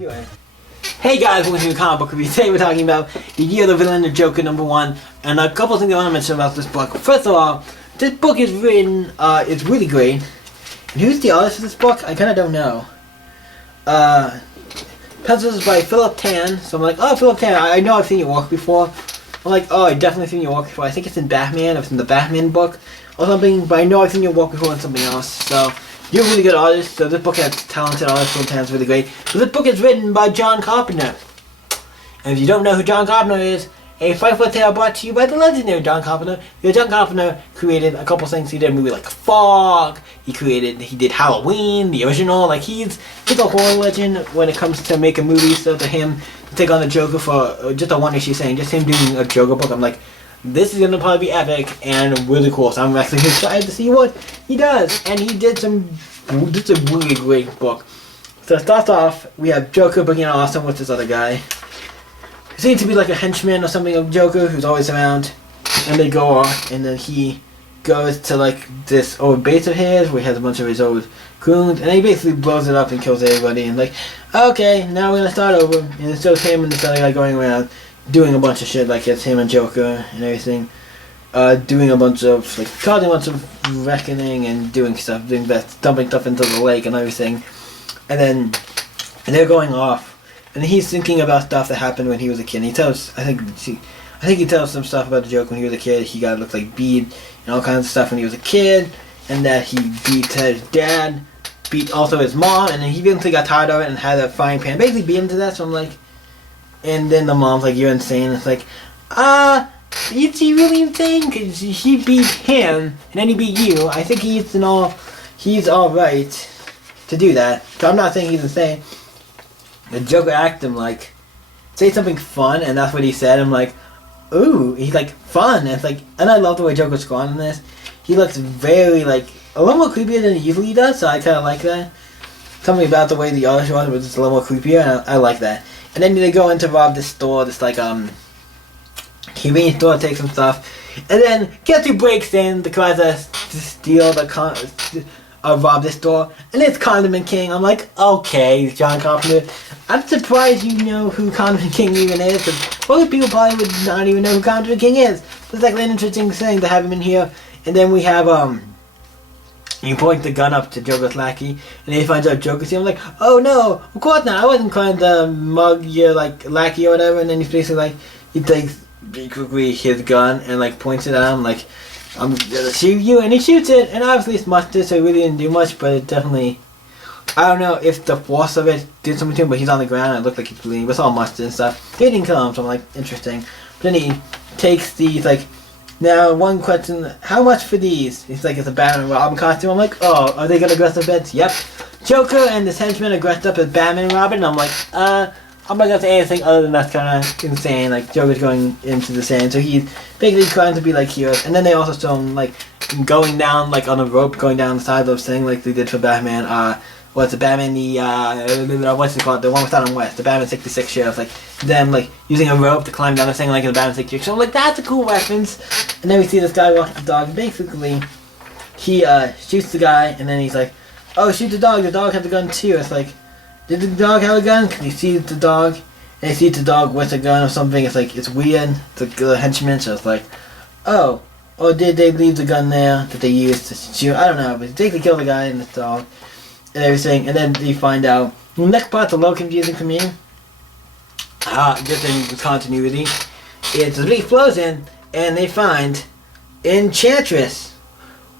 Anyway. Hey guys, welcome to the comic book review. Today we're talking about The Year of the Villain, the Joker #1, and a couple of things I want to mention about this book. First of all, this book is written, it's really great. And who's the artist of this book? I kind of don't know. Pencils is by Philip Tan, so I'm like, oh, Philip Tan, I know I've seen your work before. I'm like, oh, I've definitely seen your work before. I think it's in Batman, or it's in the Batman book, or something, but I know I've seen your work before in something else, so... You're a really good artist, so this book has talented artists, Philip Tan's really great. So this book is written by John Carpenter. And if you don't know who John Carpenter is, a 5-foot tale brought to you by the legendary John Carpenter. John Carpenter created a couple things. He did a movie like Fog. He did Halloween, the original. Like he's a horror legend when it comes to making movies. So to him to take on the Joker for just a one-issue thing, just him doing a Joker book, I'm like, this is gonna probably be epic and really cool. So I'm actually excited to see what he does. And he did this is a really great book. So it starts off, we have Joker bringing out Awesome with this other guy. He seems to be like a henchman or something of Joker who's always around. And they go off, and then he goes to like this old base of his where he has a bunch of his old goons, and he basically blows it up and kills everybody. And like, okay, now we're gonna start over. And it shows him and this other guy going around doing a bunch of shit, like it's him and Joker and everything. Doing a bunch of, like, causing a bunch of reckoning and doing stuff, dumping stuff into the lake and everything. And they're going off. And he's thinking about stuff that happened when he was a kid. And he tells, I think he tells some stuff about the Joker when he was a kid. He got looked like beat and all kinds of stuff when he was a kid. And that he beat his dad, beat also his mom, and then he eventually got tired of it and had a frying pan. Basically beat him to death, so I'm like... And then the mom's like, you're insane. It's like, is he really insane? Because he beat him, and then he beat you. I think he's alright to do that. So I'm not saying he's insane. The Joker asked him, like, say something fun, and that's what he said. I'm like, ooh, he's like, fun. And it's like, and I love the way Joker's gone in this. He looks very, like, a little more creepier than he usually does, so I kind of like that. Something about the way the other one was just a little more creepier, and I like that. And then they go in to rob this store, this like convenience store, take some stuff, and then guess who breaks in to try to steal rob this store, and it's Condiment King. I'm like, okay, John Carpenter. I'm surprised you know who Condiment King even is, because most people probably would not even know who Condiment King is. So it's like an interesting thing to have him in here. And then we have he points the gun up to Joker's lackey, and then he finds out Joker's here. I'm like, oh no, of course not. I wasn't trying to mug your like lackey or whatever. And then he's basically like, he takes basically his gun and like points it at him, like, I'm gonna shoot you, and he shoots it. And obviously it's mustard, so it really didn't do much, but it definitely, I don't know if the force of it did something to him, but he's on the ground and it looked like he's bleeding. But it's all mustard and stuff. He didn't kill him, so I'm like, interesting. But then he takes these like. Now, one question, how much for these? He's like, it's a Batman and Robin costume. I'm like, oh, are they gonna dress up as? Yep. Joker and this henchman are dressed up as Batman and Robin. And I'm like, I'm not gonna say anything other than that's kind of insane. Like, Joker's going into the sand, so he's basically trying to be like heroes. And then they also show him, like, going down, like, on a rope, going down the side of the thing, like they did for Batman, what's the Batman, what's it called, the one with Adam West, the Batman 66 sheriff, like, them, like, using a rope to climb down the thing, like in the Batman 66. So I'm like, that's a cool reference. And then we see this guy walking the dog, and basically, he, shoots the guy, and then he's like, oh, shoot the dog has a gun too. It's like, did the dog have a gun? Can you see the dog? And he sees the dog with a gun or something. It's like, it's weird, the henchman, so it's like, oh, or did they leave the gun there that they used to shoot? I don't know, but they kill the guy and the dog. And everything, and then you find out. The next part's a little confusing for me. Just in continuity. It's the leaf flows in, and they find Enchantress.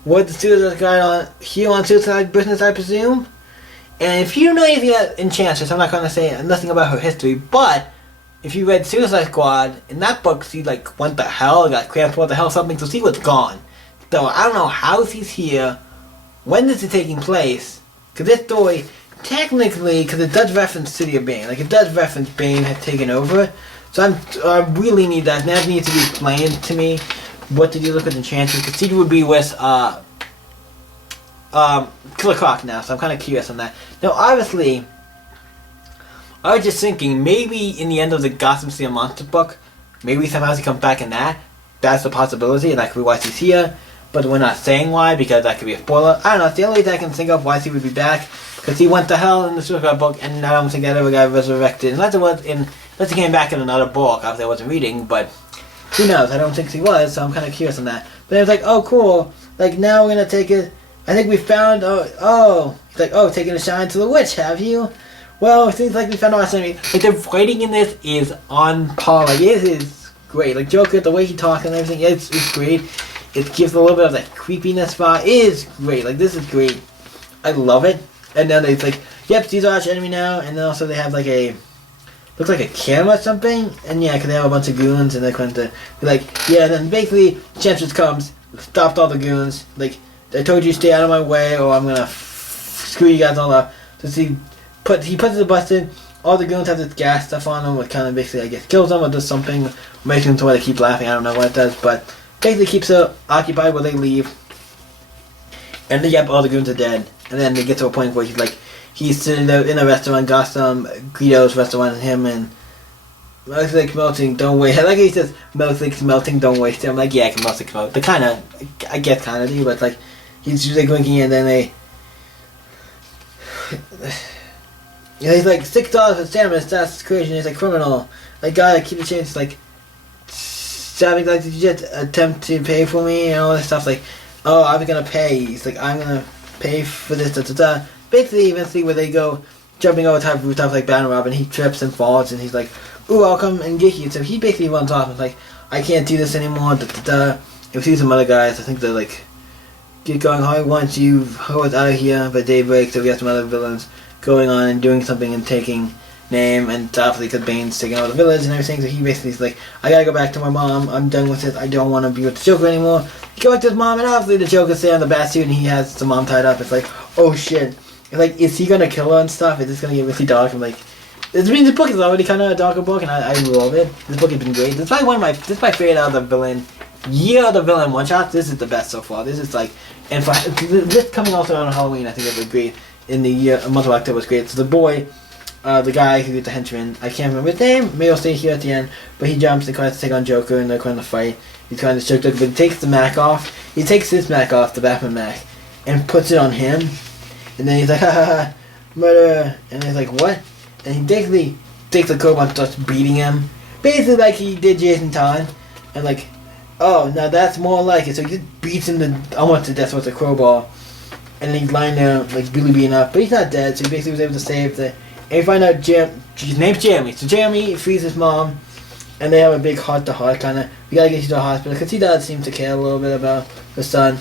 What the Suicide Squad on here on Suicide Business, I presume. And if you know anything about Enchantress, I'm not going to say nothing about her history, but if you read Suicide Squad, in that book, see like what the hell, got transport the hell something, so see what's gone. So I don't know how she's here, when this is taking place. Because this story, technically, because it does reference City of Bane, like it does reference Bane had taken over, so I really need that. That needs to be explained to me. What did you look at Enchantress? Because she would be with Killer Croc now, so I'm kind of curious on that. Now, obviously, I was just thinking maybe in the end of the Gotham City Monster book, maybe somehow he comes back in that. That's a possibility, and I could rewatch this here. but we're not saying why because that could be a spoiler. I don't know. It's the only thing I can think of why he would be back, because he went to hell in the Suicide book, and I don't think that ever got resurrected unless he came back in another book. Obviously, I wasn't reading, but who knows? I don't think he was, so I'm kind of curious on that. But it was like, oh, cool. Like now we're gonna take it. I think we found. It's like, oh, taking a shine to the witch, have you? Well, it seems like we found our enemy. Like the writing in this is on par. Like it is great. Like Joker, the way he talks and everything, it's great. It gives a little bit of that creepiness vibe. It is great. Like this is great. I love it. And then it's like, yep, these are our enemy now. And then also they have like looks like a camera or something. And yeah, because they have a bunch of goons and they're going to be like, yeah. And then basically, Chantress comes, stopped all the goons. Like I told you, stay out of my way, or I'm gonna screw you guys all up. So he puts the button. All the goons have this gas stuff on them, which kind of basically, I guess, kills them or does something, makes them to where they keep laughing. I don't know what it does, but basically keeps them occupied while they leave. And then, yep, all the goons are dead. And then they get to a point where he's sitting there in a restaurant, got some Guido's restaurant, and him and Milkshake melting, don't waste. I like he says Milkshake melting, don't waste it. I'm like, yeah, Milkshake melt. The kind of, I get kind of do, but like he's just like drinking, and then he's like $6 for sandwich. That's crazy. He's like criminal. Like gotta keep the change. Like stabbing. Like did you just attempt to pay for me and all this stuff? Like, oh, I was gonna pay. He's like, I'm gonna pay for this. Da, da, da. Basically, eventually, where they go jumping over top of rooftops like Batman Robin, he trips and falls, and he's like, ooh, I'll come and get you. So he basically runs off and is like, I can't do this anymore. Da, da, da. If you see some other guys, I think they're like, get going hard once you hold out of here by daybreak. So we have some other villains going on and doing something and taking name, and obviously because Bane's taking over the village and everything, so he basically is like, I gotta go back to my mom, I'm done with it, I don't want to be with the Joker anymore. He goes back to his mom, and obviously the Joker's there in the batsuit and he has the mom tied up. It's like, oh shit. It's like, is he gonna kill her and stuff? Is this gonna get really dark? I'm like, this means the book is already kind of a darker book, and I love it. This book has been great. This is probably this is my favorite out of the villain. Of the villain one-shots, this is the best so far. This is like, and for this coming also on Halloween, I think it was great. In the month of October was great. So the boy, the guy who gets the henchman, I can't remember his name, maybe I'll stay here at the end, but he jumps and tries to take on Joker, and they're going to fight. He's trying to choke Joker, but he takes the Mac off. He takes his Mac off, the Batman Mac, and puts it on him. And then he's like, ha ha ha, murder. And he's like, what? And he basically takes the crowbar and starts beating him. Basically like he did Jason Todd. And like, oh, now that's more like it. So he just beats him almost to death with a crowbar. And then he's lying there, like, really beaten up. But he's not dead, so he basically was able to save the... And you find out his name's Jeremy. So Jeremy frees his mom, and they have a big heart-to-heart kind of. We gotta get you to the hospital, because he does seem to care a little bit about the son.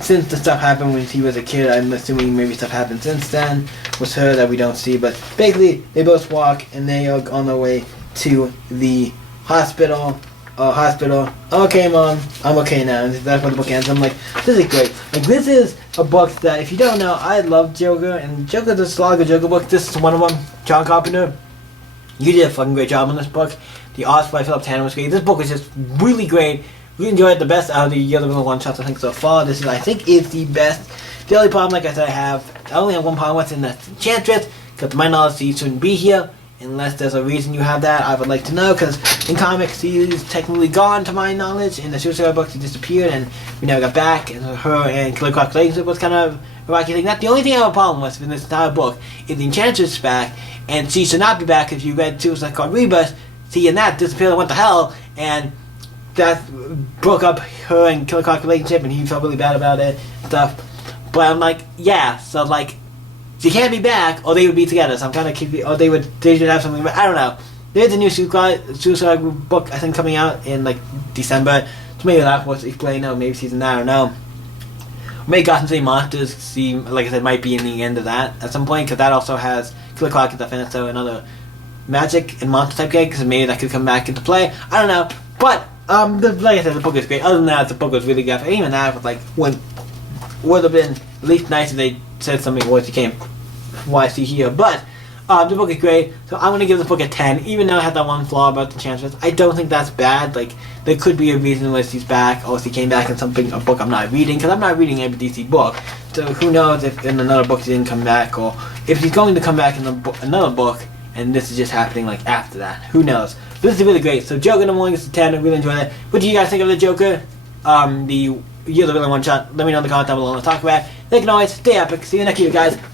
Since the stuff happened when he was a kid, I'm assuming maybe stuff happened since then with her that we don't see. But basically, they both walk, and they are on their way to the hospital. Okay, Mom, I'm okay now. And that's what the book ends. I'm like, this is great. Like, this is a book that, if you don't know, I love Joker, and Joker does a lot of Joker books. This is one of them. John Carpenter, you did a fucking great job on this book. The art by Philip Tanner was great. This book was just really great. We enjoyed it the best out of the other one-shots, I think, so far. This is, I think, is the best. The only problem, like I said, I only have one problem with it, and that's Enchantress, because to my knowledge, he shouldn't be here. Unless there's a reason you have that, I would like to know, because in comics he's technically gone to my knowledge. In the Suicide books he disappeared and we never got back, and her and Killer Croc's relationship was kind of a rocky thing. That's the only thing I have a problem with in this entire book is the Enchantress back, and she should not be back. If you read Suicide Squad Rebirth, see, and that disappeared and went to hell, and that broke up her and Killer Croc's relationship, and he felt really bad about it and stuff. But I'm like, yeah, so like, she can't be back, or they would be together. So I'm kind of keeping, or they should have something. But I don't know. There's a new Suicide book I think coming out in like December. So maybe that's what's explained. Or maybe season 9. I don't know. Maybe Gotham City Monsters seem like I said might be in the end of that at some point, because that also has Killer Croc and stuff in it. So another magic and monster type characters, and maybe that could come back into play. I don't know. But like I said, the book is great. Other than that, the book was really good. And even that was like would have been at least nice if they said something worth it came. Why I see here, but the book is great, so I'm gonna give this book a 10, even though it had that one flaw about the Enchantress. I don't think that's bad. Like, there could be a reason unless he's back, or if he came back in a book I'm not reading, because I'm not reading every DC book, so who knows if in another book he didn't come back, or if he's going to come back in another book, and this is just happening like after that. Who knows? But this is really great. So Joker in the morning is a 10, I really enjoyed it. What do you guys think of the Joker? The you're the villain one shot, let me know in the comments down below. Let's talk about it. Thank you always. Stay epic. See you next video, guys.